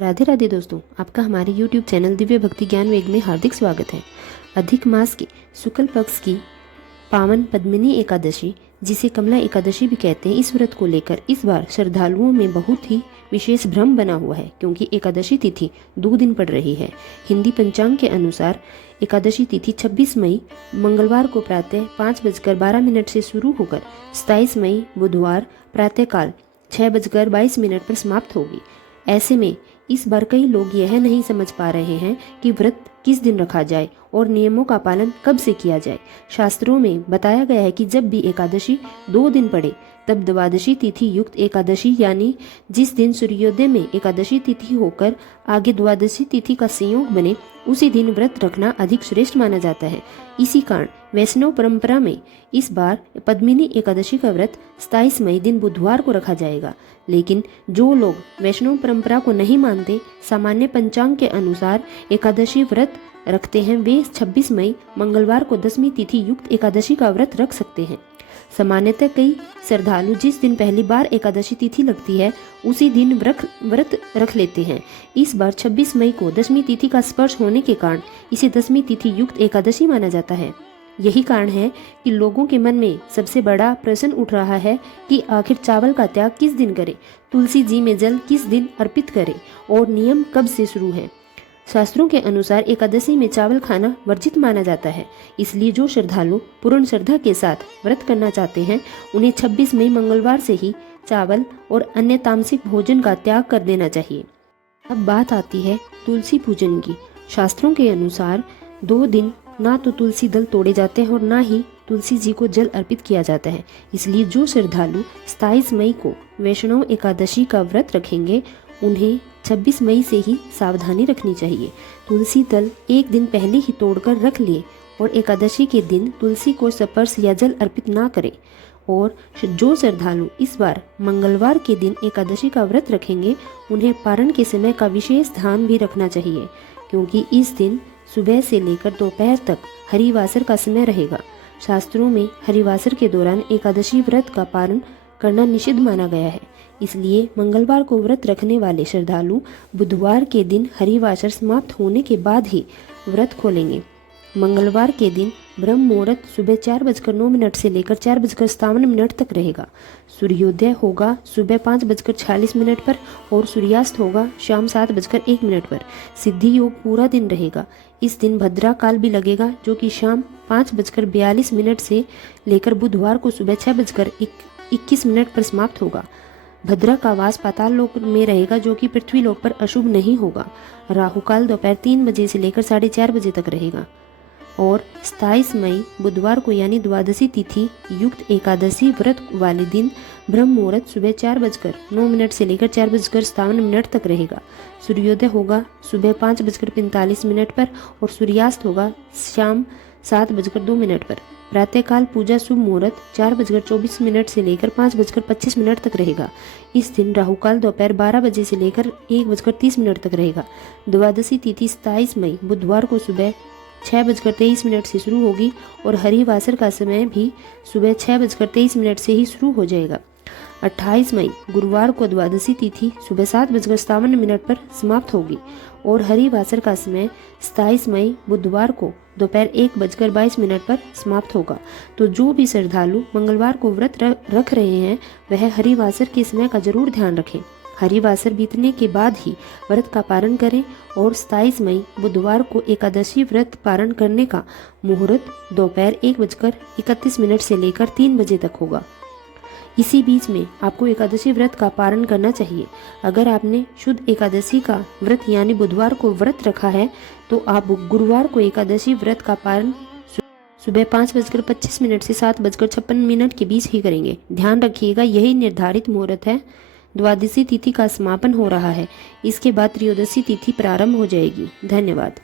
राधे राधे दोस्तों, आपका हमारे YouTube चैनल दिव्य भक्ति ज्ञान वेग में हार्दिक स्वागत है। अधिक मास की शुक्ल पक्ष की पावन पद्मिनी एकादशी, जिसे कमला एकादशी भी कहते हैं, इस व्रत को लेकर इस बार श्रद्धालुओं में बहुत ही विशेष भ्रम बना हुआ है, क्योंकि एकादशी तिथि 2 दिन पड़ रही है। हिंदी पंचांग के अनुसार एकादशी तिथि 26 मई मंगलवार को प्रातः 5:12 से शुरू होकर 27 मई बुधवार प्रातःकाल 6:22 पर समाप्त होगी। ऐसे में इस बार कई लोग यह नहीं समझ पा रहे हैं कि व्रत किस दिन रखा जाए और नियमों का पालन कब से किया जाए। शास्त्रों में बताया गया है कि जब भी एकादशी 2 दिन पड़े तब द्वादशी तिथि युक्त एकादशी, यानी जिस दिन सूर्योदय में एकादशी तिथि होकर आगे द्वादशी तिथि का संयोग बने, उसी दिन व्रत रखना अधिक श्रेष्ठ माना जाता है। इसी कारण वैष्णव परंपरा में इस बार पद्मिनी एकादशी का व्रत 27 मई दिन बुधवार को रखा जाएगा। लेकिन जो लोग वैष्णव परंपरा को नहीं मानते, सामान्य पंचांग के अनुसार एकादशी व्रत रखते हैं, वे 26 मई मंगलवार को 10वीं तिथि युक्त एकादशी का व्रत रख सकते हैं। सामान्यतः कई श्रद्धालु जिस दिन पहली बार एकादशी तिथि लगती है उसी दिन व्रत रख लेते हैं। इस बार 26 मई को 10वीं तिथि का स्पर्श होने के कारण इसे 10वीं तिथि युक्त एकादशी माना जाता है। यही कारण है कि लोगों के मन में सबसे बड़ा प्रश्न उठ रहा है कि आखिर चावल का त्याग किस दिन करें, तुलसी जी में जल किस दिन अर्पित करें और नियम कब से शुरू है। शास्त्रों के अनुसार एकादशी में चावल खाना वर्जित माना जाता है, इसलिए जो श्रद्धालु पूर्ण श्रद्धा के साथ व्रत करना चाहते हैं उन्हें 26 मई मंगलवार से ही चावल और अन्य तामसिक भोजन का त्याग कर देना चाहिए। अब बात आती है तुलसी पूजन की। शास्त्रों के अनुसार 2 दिन ना तो तुलसी दल तोड़े जाते हैं और ना ही तुलसी जी को जल अर्पित किया जाता है। इसलिए जो श्रद्धालु 27 मई को वैष्णव एकादशी का व्रत रखेंगे उन्हें 26 मई से ही सावधानी रखनी चाहिए। तुलसी दल एक दिन पहले ही तोड़कर रख लिए और एकादशी के दिन तुलसी को स्पर्श या जल अर्पित ना करें। और जो श्रद्धालु इस बार मंगलवार के दिन एकादशी का व्रत रखेंगे उन्हें पारण के समय का विशेष ध्यान भी रखना चाहिए, क्योंकि इस दिन सुबह से लेकर दोपहर तक हरिवासर का समय रहेगा। शास्त्रों में हरिवासर के दौरान एकादशी व्रत का पारण करना निषिद्ध माना गया है। इसलिए मंगलवार को व्रत रखने वाले श्रद्धालु बुधवार के दिन हरिवासर समाप्त होने के बाद ही व्रत खोलेंगे। मंगलवार के दिन ब्रह्म मुहूर्त सुबह 4:09 से लेकर 4:57 तक रहेगा। सूर्योदय होगा सुबह 5:46 पर और सूर्यास्त होगा शाम 7:01 पर। सिद्धि योग पूरा दिन रहेगा। इस दिन भद्रा काल भी लगेगा, जो कि शाम 5:42 से लेकर बुधवार को सुबह 6:21 पर समाप्त होगा। भद्रा का वास पाताल लोक में रहेगा, जो कि पृथ्वी लोक पर अशुभ नहीं होगा। राहुकाल दोपहर 3 बजे से लेकर 4:30 बजे तक रहेगा। और 27 मई बुधवार को यानी द्वादशी तिथि युक्त एकादशी व्रत वाले दिन ब्रह्म मुहूर्त सुबह 4:09 से लेकर 4:57 तक रहेगा। सूर्योदय होगा सुबह 5:45 पर और सूर्यास्त होगा शाम 7:02 पर। प्रातःकाल पूजा शुभ मुहूर्त 4:24 से लेकर 5:25 तक रहेगा। इस दिन राहुकाल दोपहर 12 बजे से लेकर 1:30 तक रहेगा। द्वादशी तिथि 27 मई बुधवार को सुबह 6:23 से शुरू होगी और हरिवासर का समय भी सुबह 6:23 से ही शुरू हो जाएगा। 28 मई गुरुवार को द्वादशी तिथि सुबह 7:57 पर समाप्त होगी और हरिवासर का समय 27 मई बुधवार को दोपहर 1:22 पर समाप्त होगा। तो जो भी श्रद्धालु मंगलवार को व्रत रख रहे हैं वह हरिवासर के समय का जरूर ध्यान रखें। हरिवासर बीतने के बाद ही व्रत का पारण करें और 27 मई बुधवार को एकादशी व्रत पारण करने का मुहूर्त दोपहर 1:31 से लेकर 3 बजे तक होगा। इसी बीच में आपको एकादशी व्रत का पारण करना चाहिए। अगर आपने शुद्ध एकादशी का व्रत यानी बुधवार को व्रत रखा है तो आप गुरुवार को एकादशी व्रत का पारण सुबह 5:25 से 7:56 के बीच ही करेंगे। ध्यान रखिएगा, यही निर्धारित मुहूर्त है। द्वादशी तिथि का समापन हो रहा है, इसके बाद त्रयोदशी तिथि प्रारंभ हो जाएगी। धन्यवाद।